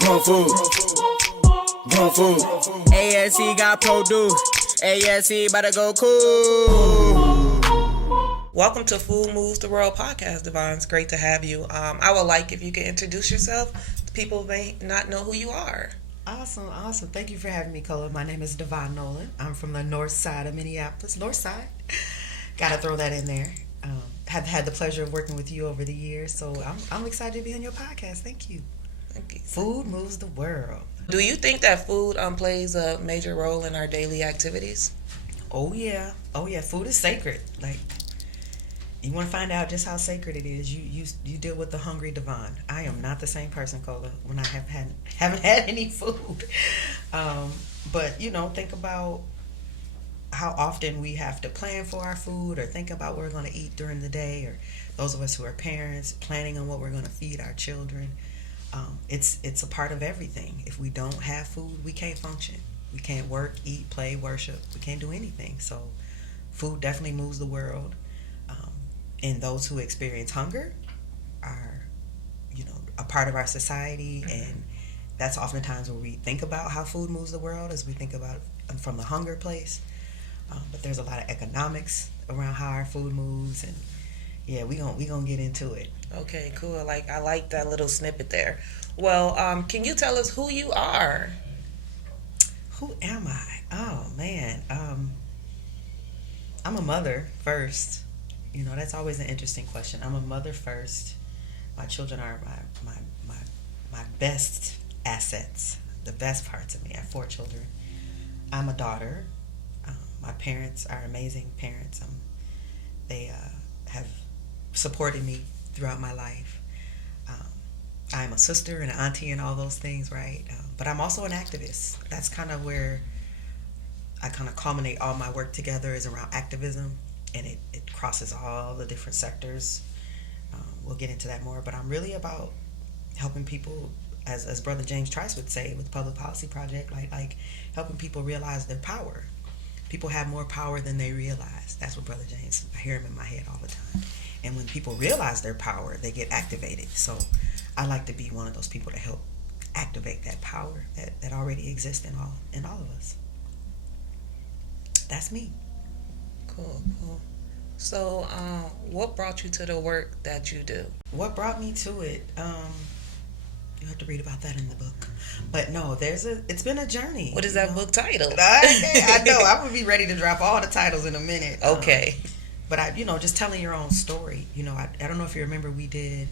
Grown food. Grown food. ASC got produce. ASC about to go cool. Welcome to Food Moves the World podcast, DeVon. It's great to have you. I would like if you could introduce yourself. People may not know who you are. Awesome. Thank you for having me, Nicole. My name is DeVon Nolan. I'm from the north side of Minneapolis. North side. Gotta throw that in there. Have had the pleasure of working with you over the years, so I'm excited to be on your podcast. Thank you. Thank you. Food moves the world. Do you think that food plays a major role in our daily activities? Oh yeah. Food is sacred. Like, you want to find out just how sacred it is. You deal with the hungry DeVon. I am not the same person, Cola, when I haven't had any food. But think about how often we have to plan for our food or think about what we're going to eat during the day, or those of us who are parents planning on what we're going to feed our children. It's a part of everything. If we don't have food, we can't function. We can't work, eat, play, worship. We can't do anything. So food definitely moves the world. And those who experience hunger are, a part of our society. Mm-hmm. And that's oftentimes where we think about how food moves the world, as we think about it from the hunger place. But there's a lot of economics around how our food moves, and yeah, we gonna get into it. Okay, cool. I like that little snippet there. Well, can you tell us who you are? Who am I? Oh man, I'm a mother first. That's always an interesting question. I'm a mother first. My children are my best assets, the best parts of me. I have 4 children. I'm a daughter. My parents are amazing parents. They have supported me throughout my life. I'm a sister and an auntie and all those things, right? But I'm also an activist. That's kind of where I kind of culminate all my work together, is around activism, and it crosses all the different sectors. We'll get into that more, but I'm really about helping people, as Brother James Trice would say with the Public Policy Project, like helping people realize their power. People have more power than they realize. That's what Brother James, I hear him in my head all the time. And when people realize their power, they get activated. So I like to be one of those people to help activate that power that already exists in all of us. That's me. Cool. So, what brought you to the work that you do? What brought me to it? You have to read about that in the book. But no, it's been a journey. What is that book titled? I know. I would be ready to drop all the titles in a minute. Okay. But just telling your own story. I don't know if you remember, we did,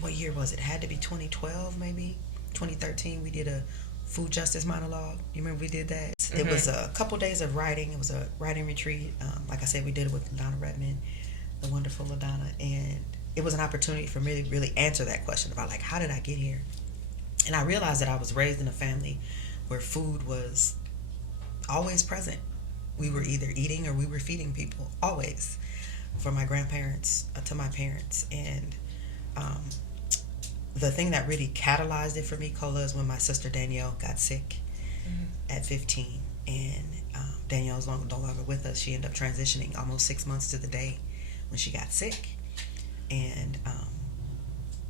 what year was it? It had to be 2012, maybe 2013. We did a food justice monologue. You remember we did that? Mm-hmm. It was a couple days of writing. It was a writing retreat. Like I said, we did it with LaDonna Redmond, the wonderful LaDonna, and it was an opportunity for me to really answer that question about, how did I get here? And I realized that I was raised in a family where food was always present. We were either eating or we were feeding people, always, from my grandparents to my parents. And the thing that really catalyzed it for me, Cola, is when my sister Danielle got sick at 15. And Danielle's no longer with us. She ended up transitioning almost 6 months to the day when she got sick. And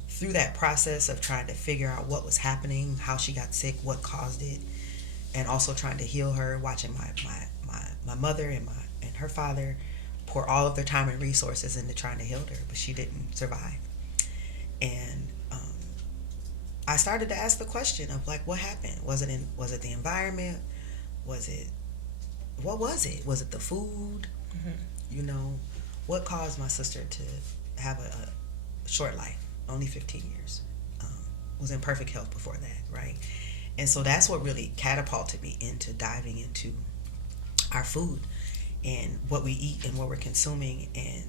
through that process of trying to figure out what was happening, how she got sick, what caused it, and also trying to heal her, watching my mother and her father pour all of their time and resources into trying to heal her, but she didn't survive. And I started to ask the question of, what happened? Was it the environment? What was it? Was it the food? Mm-hmm. What caused my sister to have a short life, only 15 years, was in perfect health before that, right? And so that's what really catapulted me into diving into our food and what we eat and what we're consuming, and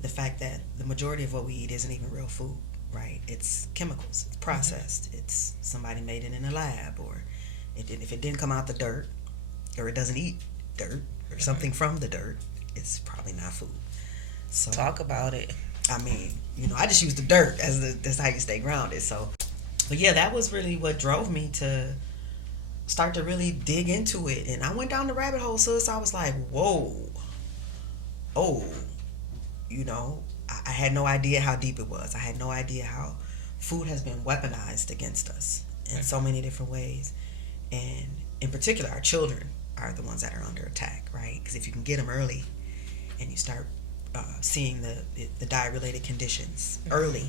the fact that the majority of what we eat isn't even real food, right? It's chemicals, it's processed, it's somebody made it in a lab, or if it didn't come out the dirt, or it doesn't eat dirt, or something from the dirt, it's probably not food. So talk about it. I mean, I just use the dirt that's how you stay grounded. So, but yeah, that was really what drove me to start to really dig into it. And I went down the rabbit hole, so I was like, whoa, I had no idea how deep it was. I had no idea how food has been weaponized against us. in so many different ways. And in particular, our children are the ones that are under attack, right? Because if you can get them early and you start seeing the diet-related conditions early,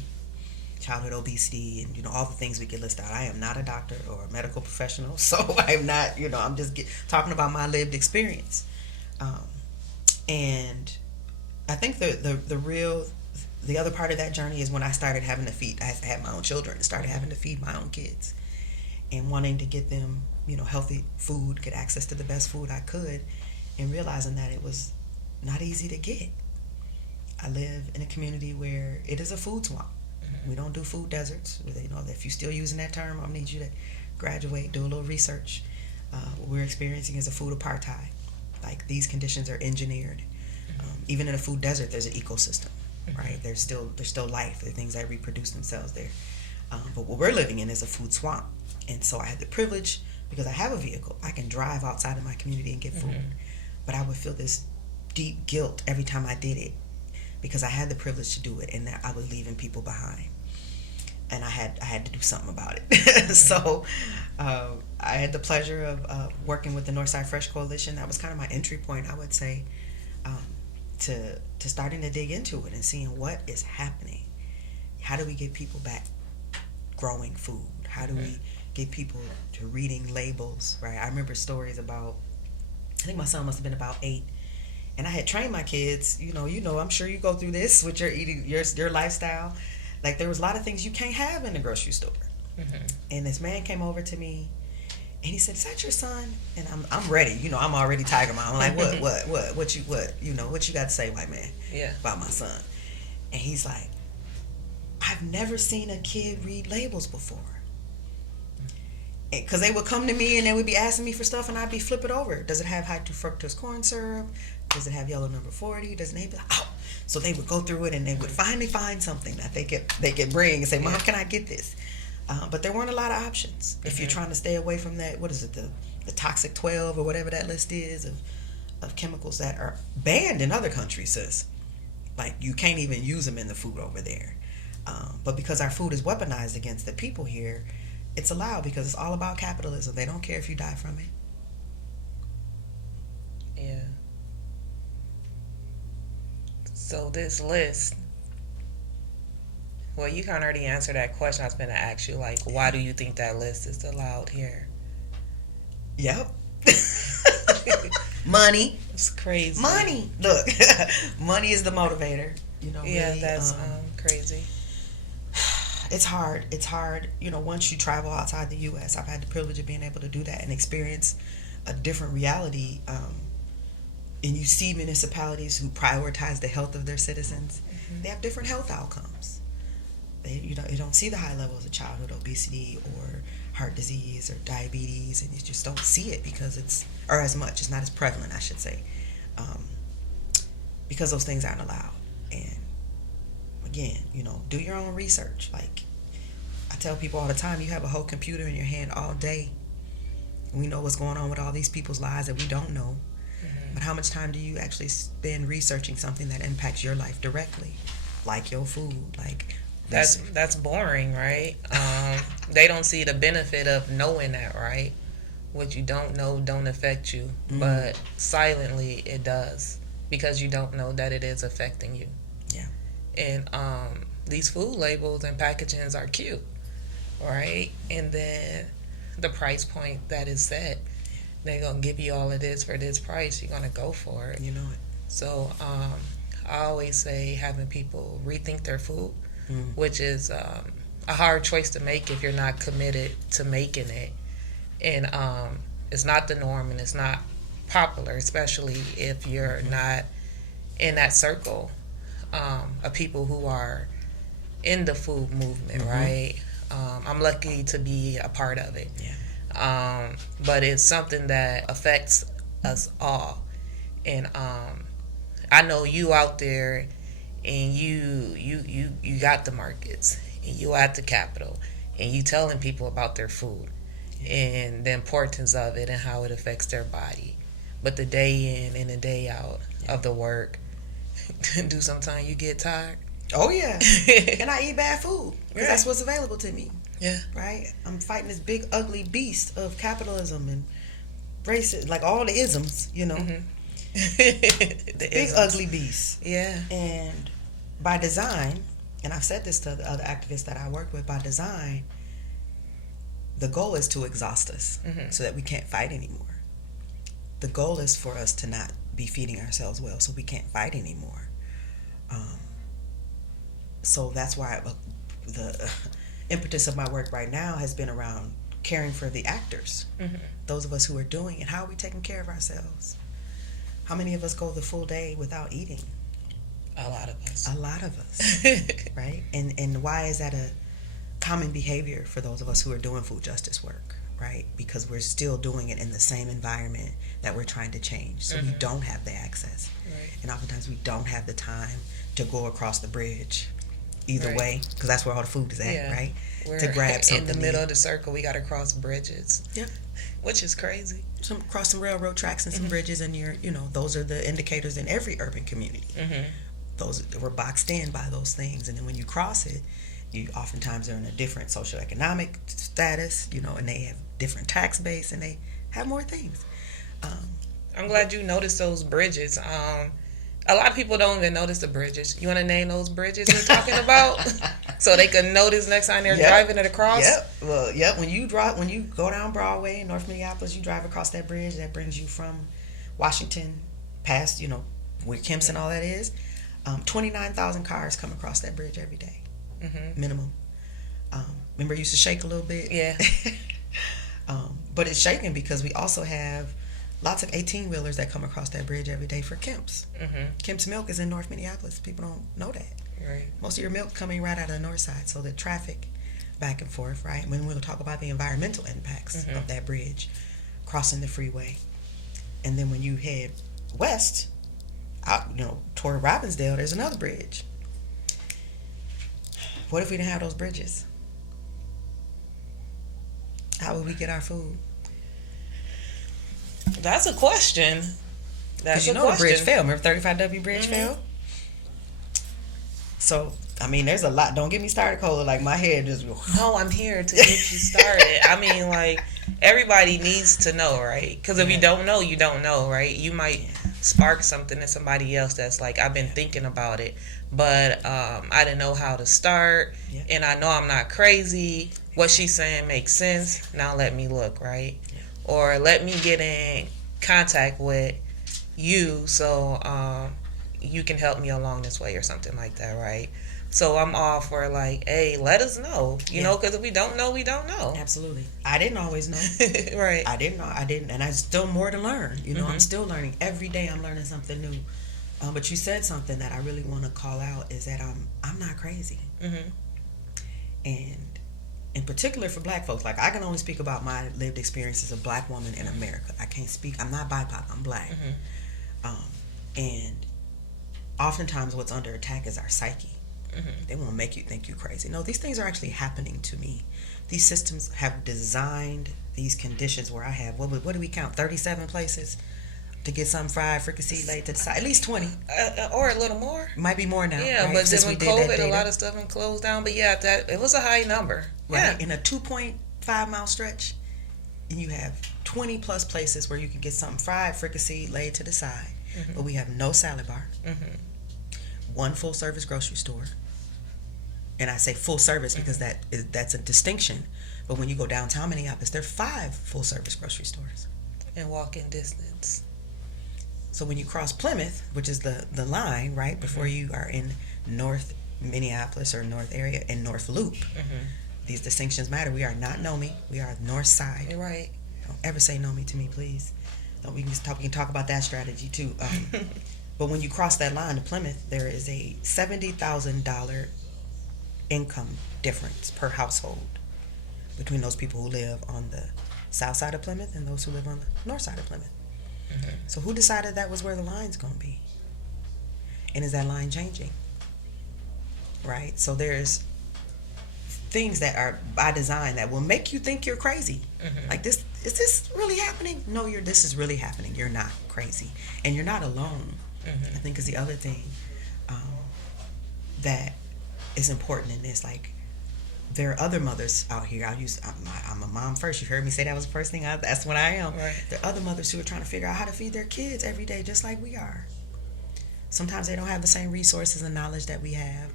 childhood obesity, and all the things we could list out. I am not a doctor or a medical professional, so I'm not. I'm just talking about my lived experience. And I think the other part of that journey is when I started having to feed. I had my own children and started having to feed my own kids, and wanting to get them healthy food, get access to the best food I could, and realizing that it was not easy to get. I live in a community where it is a food swamp. We don't do food deserts. If you're still using that term, I'll need you to graduate, do a little research. What we're experiencing is a food apartheid. Like, these conditions are engineered. Even in a food desert, there's an ecosystem, right? There's still life. There are things that reproduce themselves there. But what we're living in is a food swamp. And so I had the privilege, because I have a vehicle, I can drive outside of my community and get food. But I would feel this deep guilt every time I did it, because I had the privilege to do it, and that I was leaving people behind, and I had to do something about it. So I had the pleasure of working with the Northside Fresh Coalition. That was kind of my entry point, I would say, to starting to dig into it and seeing what is happening. How do we get people back growing food? How do we get people to reading labels? Right? I remember stories about, I think my son must have been about 8. And I had trained my kids, I'm sure you go through this with your eating, your lifestyle. Like, there was a lot of things you can't have in the grocery store. And this man came over to me, and he said, "Is that your son?" And I'm ready. I'm already Tiger Mom. I'm like, what you got to say, white man? Yeah. About my son. And he's like, "I've never seen a kid read labels before." Because they would come to me and they would be asking me for stuff, and I'd be flipping over. Does it have high fructose corn syrup? Does it have yellow number 40? Doesn't it? So they would go through it, and they would finally find something that they could bring and say, "Mom, can I get this?" But there weren't a lot of options. If you're trying to stay away from that, what is it, the toxic 12 or whatever that list is of chemicals that are banned in other countries, sis. Like, you can't even use them in the food over there. But because our food is weaponized against the people here, it's allowed, because it's all about capitalism. They don't care if you die from it. Yeah. So this list, well, you kind of already answered that question I was going to ask you. Like, why do you think that list is allowed here? Yep. Money. It's crazy. Money. Look, money is the motivator. Yeah, really, that's crazy. It's hard. Once you travel outside the U.S., I've had the privilege of being able to do that and experience a different reality. And you see municipalities who prioritize the health of their citizens. They have different health outcomes. You don't see the high levels of childhood obesity or heart disease or diabetes, and you just don't see it because it's not as prevalent, I should say, because those things aren't allowed. And again, do your own research. Like, I tell people all the time, you have a whole computer in your hand all day. We know what's going on with all these people's lives that we don't know. But how much time do you actually spend researching something that impacts your life directly, like your food? Like, that's boring, right? They don't see the benefit of knowing that, right? What you don't know don't affect you, but silently it does, because you don't know that it is affecting you. Yeah. And these food labels and packagings are cute, right? And then the price point that is set, they're going to give you all of this for this price. You're going to go for it. You know it. So I always say having people rethink their food, which is a hard choice to make if you're not committed to making it. And it's not the norm, and it's not popular, especially if you're not in that circle of people who are in the food movement, right? I'm lucky to be a part of it. Yeah. But it's something that affects us all. And I know you out there, and you got the markets, and you at the Capitol, and you telling people about their food and the importance of it and how it affects their body. But the day in and the day out of the work, do sometimes you get tired? Oh, yeah. And I eat bad food because that's what's available to me. Yeah. Right? I'm fighting this big ugly beast of capitalism and racism, like all the isms, you know. The Big isms. ugly beast. Yeah. And by design, and I've said this to the other activists that I work with, by design, the goal is to exhaust us so that we can't fight anymore. The goal is for us to not be feeding ourselves well so we can't fight anymore. So that's why the impetus of my work right now has been around caring for the actors, those of us who are doing it. How are we taking care of ourselves? How many of us go the full day without eating? A lot of us. A lot of us, right? And why is that a common behavior for those of us who are doing food justice work, right? Because we're still doing it in the same environment that we're trying to change. So we don't have the access. Right. And oftentimes we don't have the time to go across the bridge either way, because that's where all the food is at, right? We're to grab something. in the middle of the circle, we got to cross bridges. Yeah. Which is crazy. Cross some railroad tracks and some bridges, and those are the indicators in every urban community. Those we're boxed in by those things, and then when you cross it, you oftentimes are in a different socioeconomic status, and they have different tax base, and they have more things. I'm glad you noticed those bridges. A lot of people don't even notice the bridges. You want to name those bridges we're talking about, so they can notice next time they're driving it across? When you go down Broadway in North Minneapolis, you drive across that bridge that brings you from Washington past, where Kemp's and all that is. 29,000 cars come across that bridge every day, minimum. Remember, it used to shake a little bit. Yeah. But it's shaking because we also have lots of 18-wheelers that come across that bridge every day for Kemp's. Kemp's Milk is in North Minneapolis. People don't know that. Right. Most of your milk coming right out of the north side, so the traffic back and forth, right? When we'll talk about the environmental impacts of that bridge, crossing the freeway. And then when you head west, out, toward Robbinsdale, there's another bridge. What if we didn't have those bridges? How would we get our food? That's a question. That's a the bridge fell. Remember 35W bridge fell? So, there's a lot. Don't get me started, Cola. Like, my head just... No, I'm here to get you started. Everybody needs to know, right? Because if you don't know, you don't know, right? You might spark something in somebody else that's like, I've been thinking about it, but I didn't know how to start, and I know I'm not crazy. What she's saying makes sense. Now let me look, right? Or let me get in contact with you so you can help me along this way or something like that, right? So I'm all for hey, let us know, you know, because if we don't know, we don't know. Absolutely. I didn't always know. Right. I didn't, and I still more to learn. I'm still learning. Every day I'm learning something new. But you said something that I really want to call out is that I'm not crazy. And in particular for Black folks, I can only speak about my lived experience as a Black woman in America. I can't speak. I'm not BIPOC. I'm Black. And oftentimes what's under attack is our psyche. They want to make you think you're crazy. No, these things are actually happening to me. These systems have designed these conditions where I have, what do we count, 37 places to get something fried, fricasseed, laid to the side. At least 20. Or a little more. Might be more now. Yeah, right? but Since then when COVID, a lot of stuff closed down. But it was a high number. Right. Yeah. In a 2.5 mile stretch, and you have 20 plus places where you can get something fried, fricasseed, laid to the side. But we have no salad bar. One full service grocery store. And I say full service because that's a distinction. But when you go downtown Minneapolis, there are 5 full service grocery stores. And walking distance. So when you cross Plymouth, which is the line, right, before you are in North Minneapolis or North area and North Loop, these distinctions matter. We are not Nomi. We are North Side. You're right. Don't ever say Nomi to me, please. We can talk about that strategy too. But when you cross that line to Plymouth, there is a $70,000 income difference per household between those people who live on the south side of Plymouth and those who live on the north side of Plymouth. So who decided that was where the line's going to be? And is that line changing? Right? So there's things that are by design that will make you think you're crazy. Like, is this really happening? No, this is really happening. You're not crazy. And you're not alone. I think is the other thing that is important in this. Like, there are other mothers out here. I'm a mom first. You heard me say that was the first thing. That's what I am. Right. There are other mothers who are trying to figure out how to feed their kids every day, just like we are. Sometimes they don't have the same resources and knowledge that we have,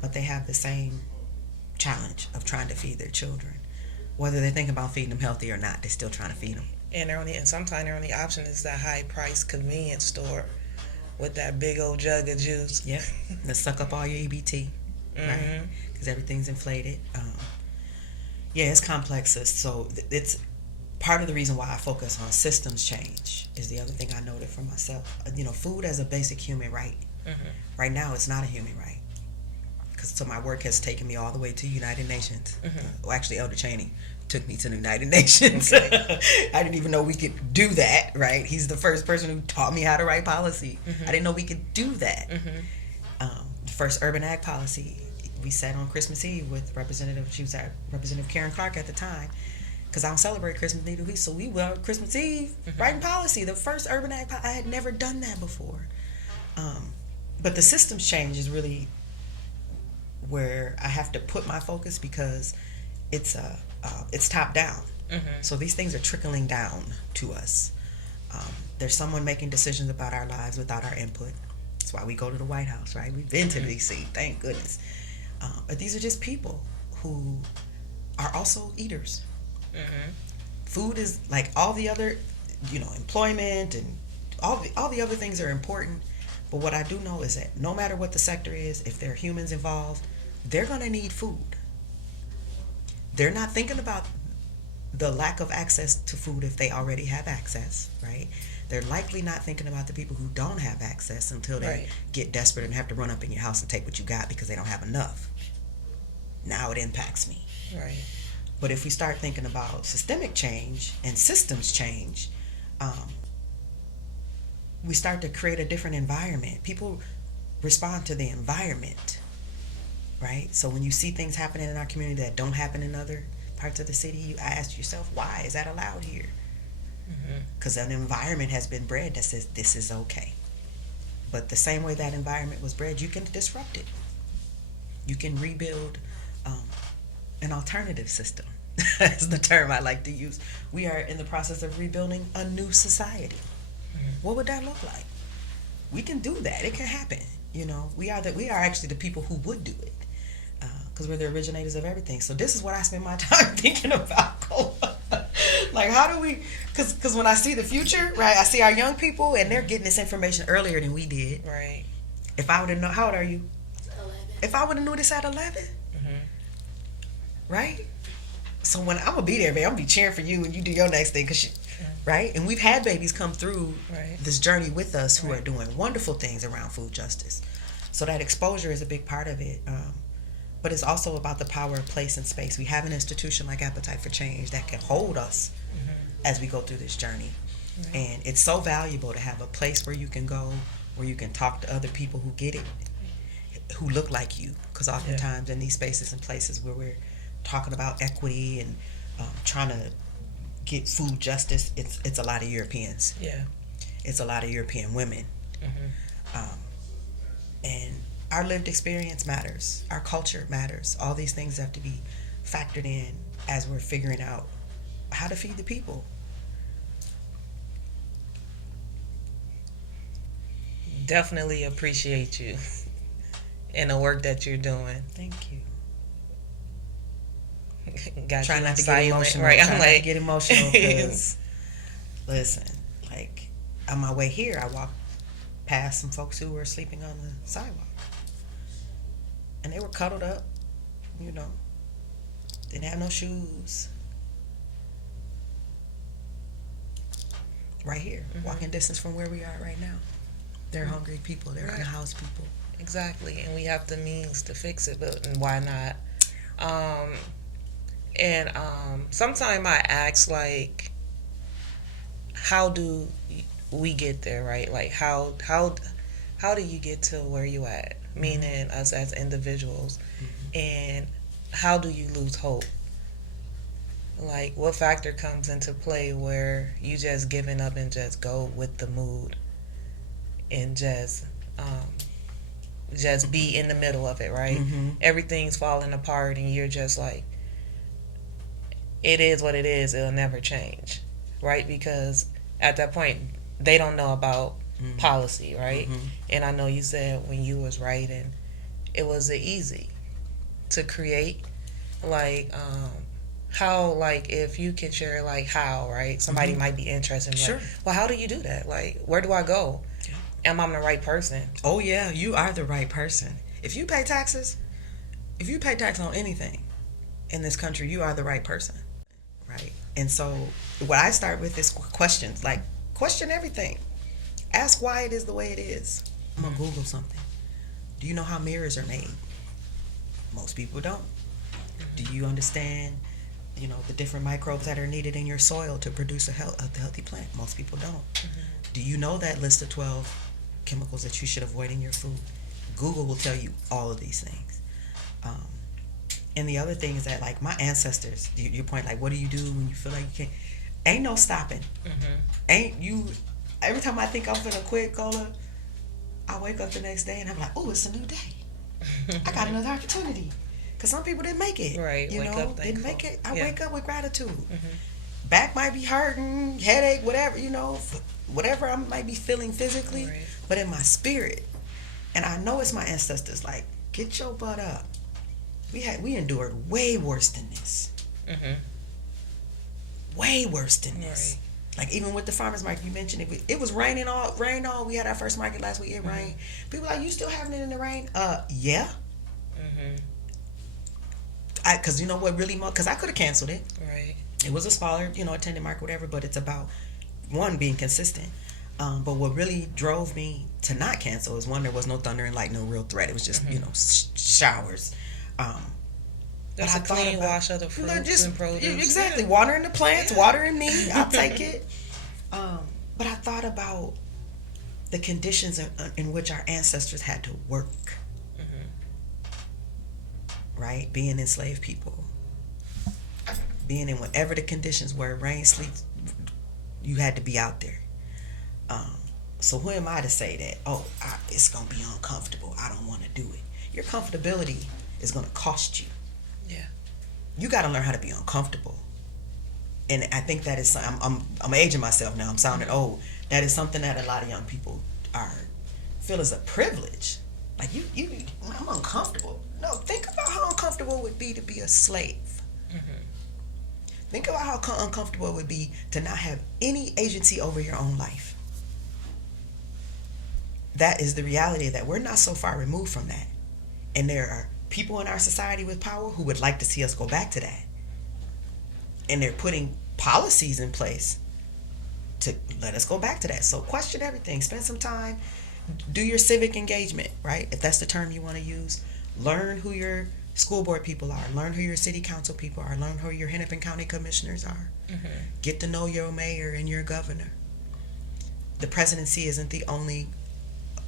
but they have the same challenge of trying to feed their children. Whether they think about feeding them healthy or not, they're still trying to feed them. And sometimes their only option is that high price convenience store with that big old jug of juice. Yep. To suck up all your EBT. Mm-hmm. Right? Because everything's inflated. Yeah, it's complex. So it's part of the reason why I focus on systems change is the other thing I noted for myself. Food as a basic human right. Mm-hmm. Right now, it's not a human right. So my work has taken me all the way to United Nations. Mm-hmm. Well, actually, Elder Cheney took me to the United Nations. Okay. I didn't even know we could do that, right? He's the first person who taught me how to write policy. Mm-hmm. I didn't know we could do that. Mm-hmm. The first urban ag policy, we sat on Christmas Eve with Representative Karen Clark at the time, because I don't celebrate Christmas neither. So we were Christmas Eve writing policy, the first urban ag policy. I had never done that before. But the systems change is really where I have to put my focus, because it's top down. Mm-hmm. So these things are trickling down to us. There's someone making decisions about our lives without our input. That's why we go to the White House, right? We've been to DC, thank goodness. But these are just people who are also eaters. Mm-hmm. Food is like all the other, employment and all the other things are important. But what I do know is that no matter what the sector is, if there are humans involved, they're going to need food. They're not thinking about the lack of access to food if they already have access, right? They're likely not thinking about the people who don't have access until they get desperate and have to run up in your house and take what you got because they don't have enough. Now it impacts me. Right. But if we start thinking about systemic change and systems change, we start to create a different environment. People respond to the environment, right? So when you see things happening in our community that don't happen in other parts of the city, you ask yourself, why is that allowed here? Because an environment has been bred that says this is okay. But the same way that environment was bred, you can disrupt it. You can rebuild an alternative system. That's the term I like to use. We are in the process of rebuilding a new society. What would that look like? We can do that. It can happen. We are actually the people who would do it, because we're the originators of everything. So this is what I spend my time thinking about. Like, how do we? Because when I see the future, right, I see our young people and they're getting this information earlier than we did. Right. If I would have known, how old are you? 11. If I would have knew this at 11, right? So when I'm gonna be there, babe, I'm gonna be cheering for you when you do your next thing, right? And we've had babies come through this journey with us who are doing wonderful things around food justice. So that exposure is a big part of it. But it's also about the power of place and space. We have an institution like Appetite for Change that can hold us as we go through this journey. And it's so valuable to have a place where you can go, where you can talk to other people who get it, who look like you. Because oftentimes in these spaces and places where we're talking about equity and trying to get food justice, it's a lot of Europeans. Yeah. It's a lot of European women. And our lived experience matters. Our culture matters. All these things have to be factored in as we're figuring out how to feed the people. Definitely appreciate you and the work that you're doing. Thank you. Got Try you not to silent. get emotional. Right. Try I'm not to like, get emotional because, listen, like, on my way here, I walked past some folks who were sleeping on the sidewalk. And they were cuddled up, didn't have no shoes. Right here, walking distance from where we are right now. They're hungry people, they're unhoused people. Exactly, and we have the means to fix it, but why not? Sometimes I ask, like, how do we get there, right? Like, how do you get to where you at? Meaning us as individuals, and how do you lose hope? Like, what factor comes into play where you just giving up and just go with the mood and just just be in the middle of it, right? Everything's falling apart, and you're just like, it is what it is. It'll never change, right? Because at that point, they don't know about policy, right? And I know you said when you was writing, it was easy to create, like, how, like, if you can share, like, how, right? Somebody might be interested in, like, well, how do you do that? Like, where do I go? Am I the right person? Oh, yeah, you are the right person. If you pay taxes on anything in this country, you are the right person, right? And so what I start with is questions, like, question everything. Ask why it is the way it is. I'm going to Google something. Do you know how mirrors are made? Most people don't. Do you understand, the different microbes that are needed in your soil to produce a healthy plant? Most people don't. Do you know that list of 12 chemicals that you should avoid in your food? Google will tell you all of these things. And the other thing is that, like, my ancestors, your point, like, what do you do when you feel like you can't? Ain't no stopping. Every time I think I'm gonna quit cola, I wake up the next day and I'm like, oh, it's a new day. I got another opportunity. Because some people didn't make it. Right. Didn't make it. I wake up with gratitude. Back might be hurting, headache, whatever, whatever I might be feeling physically, but in my spirit. And I know it's my ancestors, like, get your butt up. We endured way worse than this. Way worse than this. Like, even with the farmers market, you mentioned it was raining all. We had our first market last week. It rained. People like, you still having it in the rain? Yeah. Because you know what really? Because I could have canceled it. Right. It was a smaller, attended market, whatever. But it's about one being consistent. But what really drove me to not cancel is, one, there was no thunder and light, no real threat. It was just showers. There's a clean wash of the fruits and produce. Exactly. Watering the plants, watering me. I'll take it. But I thought about the conditions in which our ancestors had to work. Right? Being enslaved people. Being in whatever the conditions were, rain, sleet, you had to be out there. So who am I to say that, it's going to be uncomfortable, I don't want to do it. Your comfortability is going to cost you. Yeah. You got to learn how to be uncomfortable. And I think that is, I'm aging myself now, I'm sounding old. That is something that a lot of young people feel is a privilege. Like, I'm uncomfortable. No, think about how uncomfortable it would be to be a slave. Think about how uncomfortable it would be to not have any agency over your own life. That is the reality, that we're not so far removed from that. And there are people in our society with power who would like to see us go back to that. And they're putting policies in place to let us go back to that. So question everything. Spend some time. Do your civic engagement, right? If that's the term you want to use. Learn who your school board people are. Learn who your city council people are. Learn who your Hennepin County commissioners are. Get to know your mayor and your governor. The presidency isn't the only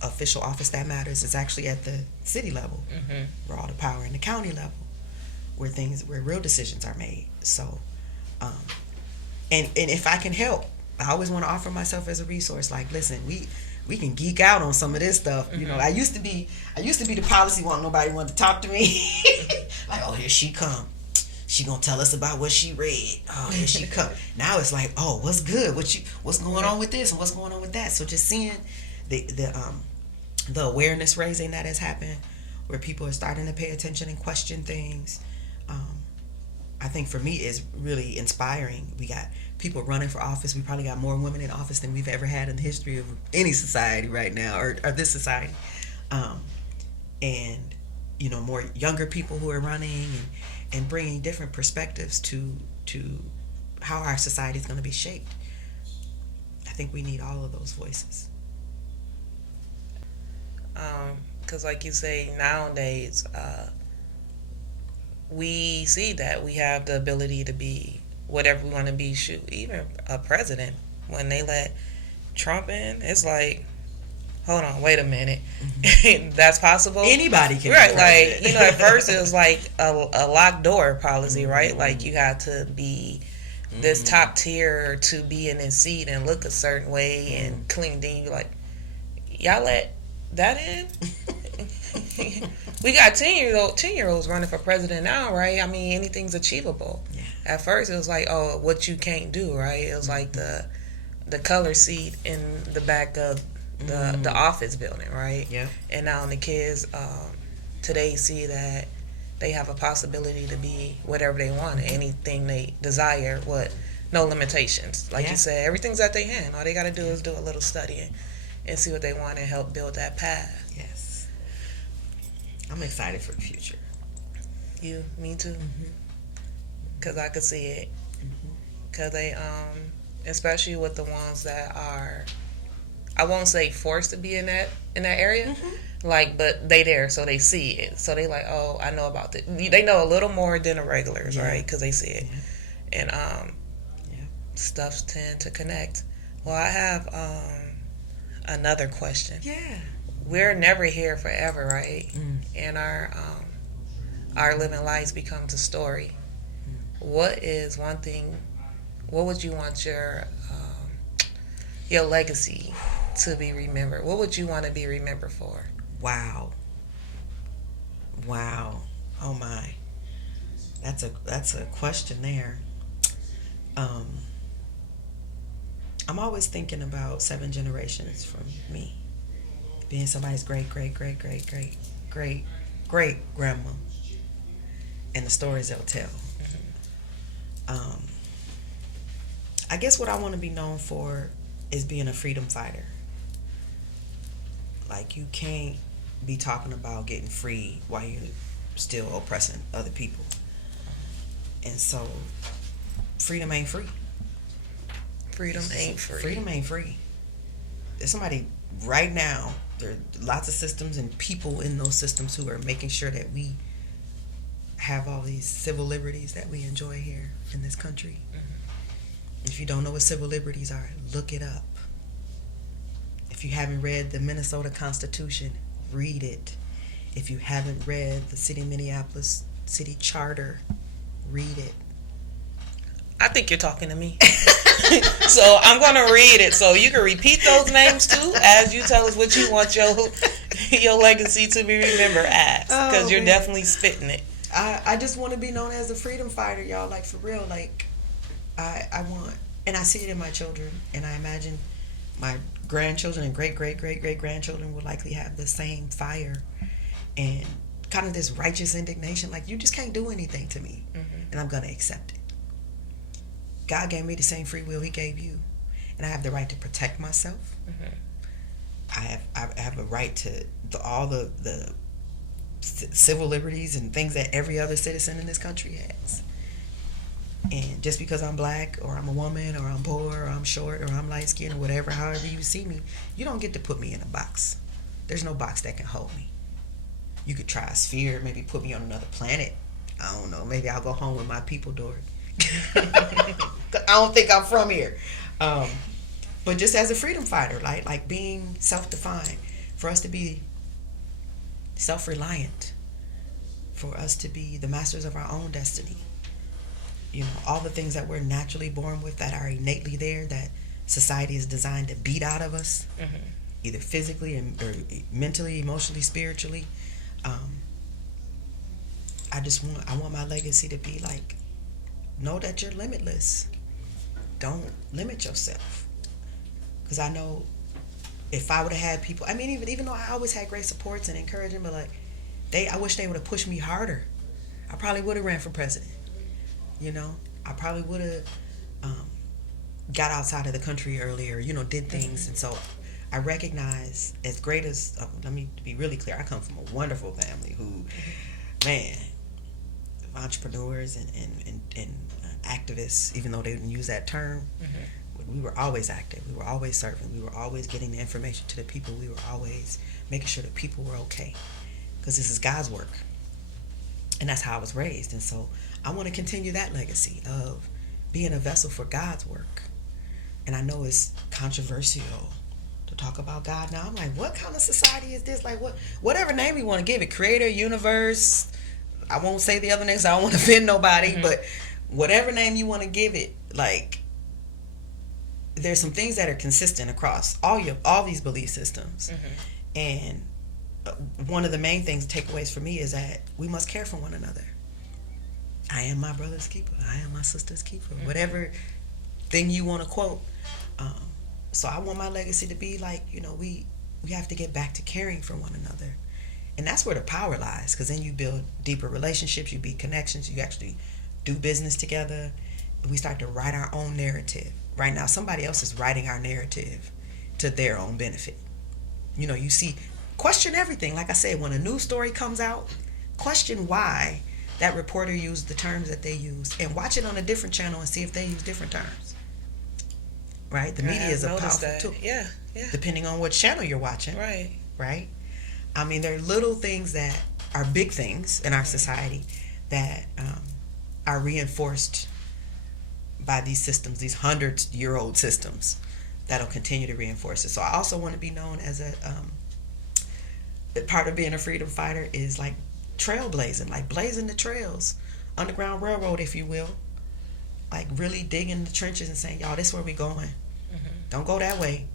official office that matters. It's actually at the city level, where all the power in the county level, where real decisions are made. So, and if I can help, I always want to offer myself as a resource. Like, listen, we can geek out on some of this stuff. I used to be the policy one. Nobody wanted to talk to me. Like, oh, here she come. She gonna tell us about what she read. Oh, here she come. Now it's like, oh, what's good? What's going on with this and what's going on with that? So just seeing the awareness raising that has happened, where people are starting to pay attention and question things, I think for me is really inspiring. We got people running for office. We probably got more women in office than we've ever had in the history of any society right now, or this society. And more younger people who are running and bringing different perspectives to how our society is going to be shaped. I think we need all of those voices. Because like you say, nowadays, we see that we have the ability to be whatever we want to be. Shoot, even a president, when they let Trump in, it's like, hold on, wait a minute. That's possible? Anybody can right, be president. Like, at first it was like a locked door policy, right? Like, you had to be this top tier to be in this seat and look a certain way and clean. Then you're like, y'all let that in? we got 10-year-olds running for president now, right? I mean, anything's achievable. Yeah. At first, it was like, oh, what you can't do, right? It was like the color seat in the back of the office building, right? Yeah. And now the kids today see that they have a possibility to be whatever they want, anything they desire. No limitations. Like you said, everything's at their hand. All they got to do is do a little studying and see what they want and help build that path. Yes. I'm excited for the future. You, me too. Because I could see it. Because they, especially with the ones that are, I won't say forced to be in that area, like, but they there, so they see it. So they like, oh, I know about this. They know a little more than the regulars, right? Because they see it. And stuff tend to connect. Well, I have another question. Yeah. We're never here forever, right? And our living lives becomes a story. What is one thing? What would you want your legacy to be remembered? What would you want to be remembered for? Wow. Oh my. That's a question there. I'm always thinking about 7 generations from me. Being somebody's great grandma. And the stories they'll tell. I guess what I want to be known for is being a freedom fighter. Like, you can't be talking about getting free while you're still oppressing other people. And so, freedom ain't free. Freedom ain't free. Freedom ain't free. There's somebody right now, there are lots of systems and people in those systems who are making sure that we have all these civil liberties that we enjoy here in this country. If you don't know what civil liberties are, look it up. If you haven't read the Minnesota Constitution, read it. If you haven't read the City of Minneapolis City Charter, read it. I think you're talking to me. So I'm going to read it so you can repeat those names too as you tell us what you want your legacy to be remembered as, because you're definitely spitting it. I just want to be known as a freedom fighter, y'all. Like, for real. Like, I want, and I see it in my children, and I imagine my grandchildren and great grandchildren will likely have the same fire and kind of this righteous indignation. Like, you just can't do anything to me, and I'm going to accept it. God gave me the same free will He gave you, and I have the right to protect myself. I have a right to all the civil liberties and things that every other citizen in this country has. And just because I'm black, or I'm a woman, or I'm poor, or I'm short, or I'm light skinned, or whatever, however you see me, you don't get to put me in a box. There's no box that can hold me. You could try a sphere, maybe put me on another planet. I don't know. Maybe I'll go home with my people, Dory. I don't think I'm from here. But just as a freedom fighter, like being self-defined, for us to be self-reliant, for us to be the masters of our own destiny. You know, all the things that we're naturally born with, that are innately there, that society is designed to beat out of us, either physically or mentally, emotionally, spiritually. I want my legacy to be like, know that you're limitless. Don't limit yourself. Because I know if I would have had people, I mean, even though I always had great supports and encouragement, but like, I wish they would have pushed me harder. I probably would have ran for president. You know, I probably would have got outside of the country earlier, did things. And so I recognize, as great as, let me be really clear, I come from a wonderful family who, man, entrepreneurs and activists, even though they didn't use that term, we were always active. We were always serving. We were always getting the information to the people. We were always making sure that people were okay, because this is God's work. And that's how I was raised. And so I want to continue that legacy of being a vessel for God's work. And I know it's controversial to talk about God now. I'm like, what kind of society is this? Like, whatever name you want to give it, creator, universe. I won't say the other names. I don't want to offend nobody, but whatever name you want to give it, like, there's some things that are consistent across all these belief systems. And one of the main things, takeaways for me, is that we must care for one another. I am my brother's keeper. I am my sister's keeper. Whatever thing you want to quote. So I want my legacy to be like, we have to get back to caring for one another. And that's where the power lies, because then you build deeper relationships, you build connections, you actually do business together. We start to write our own narrative. Right now, somebody else is writing our narrative to their own benefit. You see, question everything. Like I said, when a news story comes out, question why that reporter used the terms that they used, and watch it on a different channel and see if they use different terms. Right? The media is a powerful tool. Yeah. Depending on what channel you're watching. Right? I mean, there are little things that are big things in our society that are reinforced by these systems, these 100-year-old systems that'll continue to reinforce it. So I also want to be known as a part of being a freedom fighter is like trailblazing, like blazing the trails, Underground Railroad, if you will, like really digging the trenches and saying, y'all, this is where we going. Don't go that way,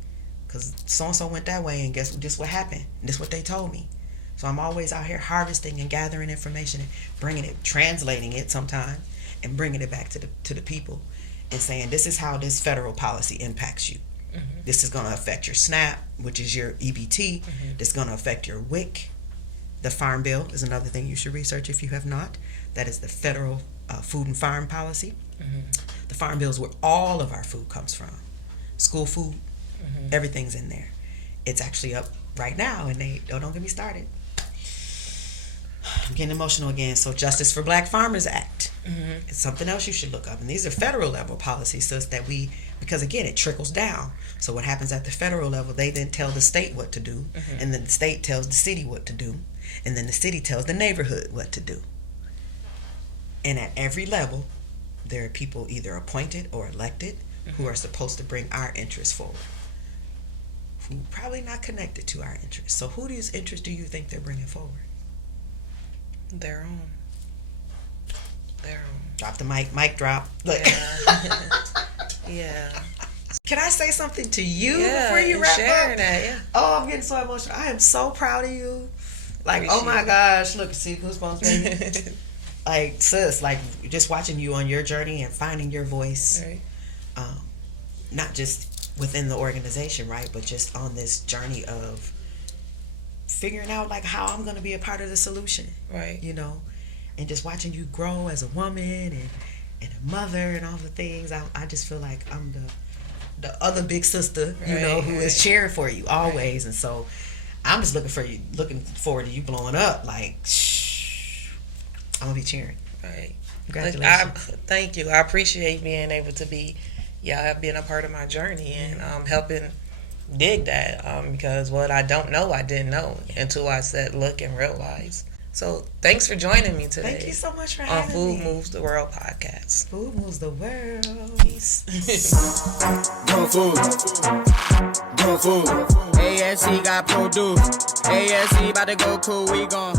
because so-and-so went that way, and guess this what happened, and this what they told me. So I'm always out here harvesting and gathering information and bringing it, translating it sometimes, and bringing it back to the people and saying, this is how this federal policy impacts you. This is going to affect your SNAP, which is your EBT. This is going to affect your WIC. The Farm Bill is another thing you should research if you have not. That is the federal food and farm policy. The Farm Bill is where all of our food comes from. School food, everything's in there. It's actually up right now, and don't get me started. I'm getting emotional again. So Justice for Black Farmers Act. It's something else you should look up. And these are federal level policies, so that because again, it trickles down. So what happens at the federal level, they then tell the state what to do, and then the state tells the city what to do, and then the city tells the neighborhood what to do. And at every level, there are people either appointed or elected who are supposed to bring our interests forward, who probably not connected to our interests. So whose interests do you think they're bringing forward? Their own. Drop the mic drop. Look. Yeah. Can I say something to you before you wrap up? That, Oh, I'm getting so emotional. I am so proud of you. Like, oh my gosh, look, see Goosebumps, baby. Like, sis, like, just watching you on your journey and finding your voice. Right. Not just within the organization, right, but just on this journey of figuring out, like, how I'm going to be a part of the solution. Right. And just watching you grow as a woman and a mother and all the things. I just feel like I'm the other big sister, who is cheering for you always. And so I'm just looking forward to you blowing up. Like, I'm going to be cheering. Right. Congratulations. Thank you. I appreciate being able to be, being a part of my journey and helping dig that because what I don't know, I didn't know until I said, look and realize. So thanks for joining me today. Thank you so much for having me. On me. Food Moves the World podcast. Food moves the world. Peace. Grown food. ASC got produced. ASC about to go cool. We gon'